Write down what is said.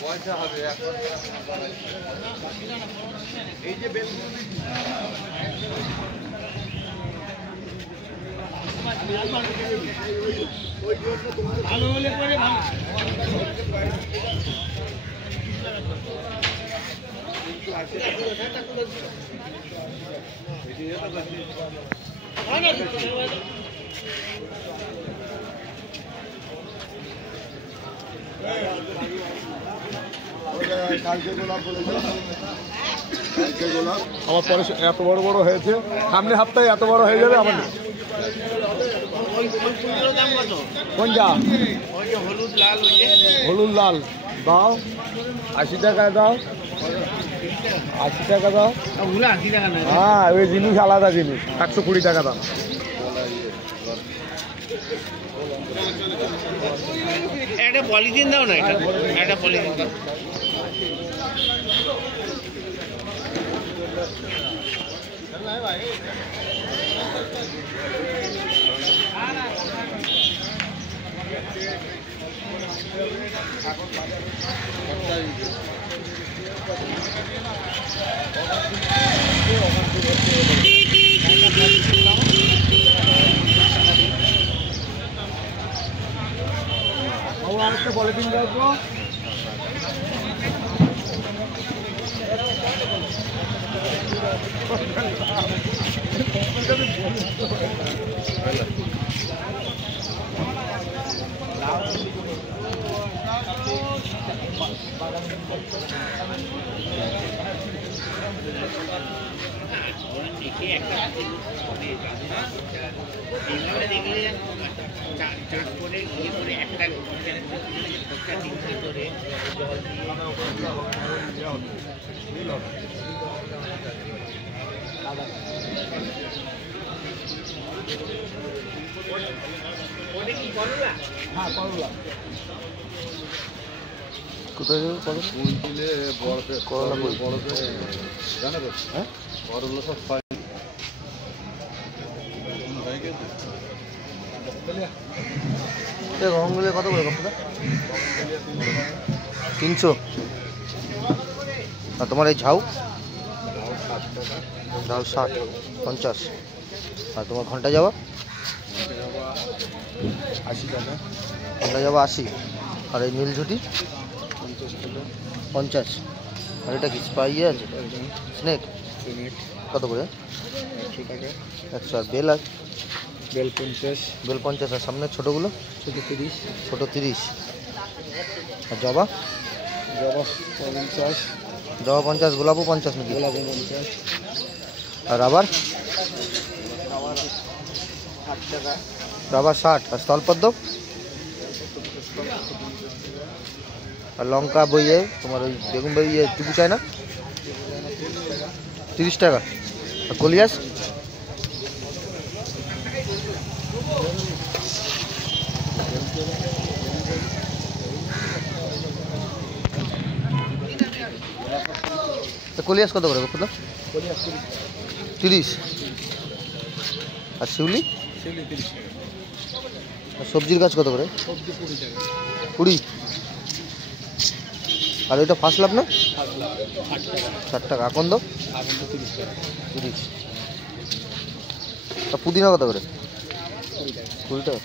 পয়সা হবে এই যে ভালো হলে পরে ভালো আমার পরে এত বড় বড় হয়েছে, সামনে সপ্তাহে এত বড় হয়ে যাবে আমার। কোনটা? হলুদ লাল দাও, 80 টাকায় দাও, 80 টাকা দাও। হ্যাঁ, ওই জিনিস আলাদা জিনিস, 120 টাকা দাম। একটা পলিথিন দাও না, একটা পলিথিন দাও। আরেকটা পলিথিন দাও তো। কোথায় যাবে? ফুল তুলে বড়তে করলা ফুল বড়তে জানো তো? হ্যাঁ, বড়গুলো সব গরমগুলো কত করে কতটা? 300। আর তোমার এই ঝাউ? ঝাউ 60, 50। আর তোমার ঘন্টা যাওয়া? 80 টাকা। ঘন্টা যাওয়া 80। আর এই নীলঝুটি? 50। আর এটা কি স্পাই আছে? স্নেক কত করে? 100 টাকা। 100। আর বেল আছে? বেল 50। বেল 50। আর সামনে ছোটোগুলো? ছোটো 30। ছোটো 30। আর জবা? জবা 50। জবা 50। গোলাপও 50 নাকি? গোলাপও 50। আর রাবার? রাবার 60। আর স্থলপদ্ম? আর লঙ্কা বইয়ে তোমার ওই বেগুন বইয়ে টুকু চায় না? 30 টাকা। আর কলিয়াস? কলিয়াস কত করে? 30। আর শিউলি? 30। আর সবজির গাছ কত করে? 20। আর ওইটা ফার্স্ট লাভ না? 60 টাকা। আকন্দ? 30। আর পুদিনা কত করে? 20 টাকা।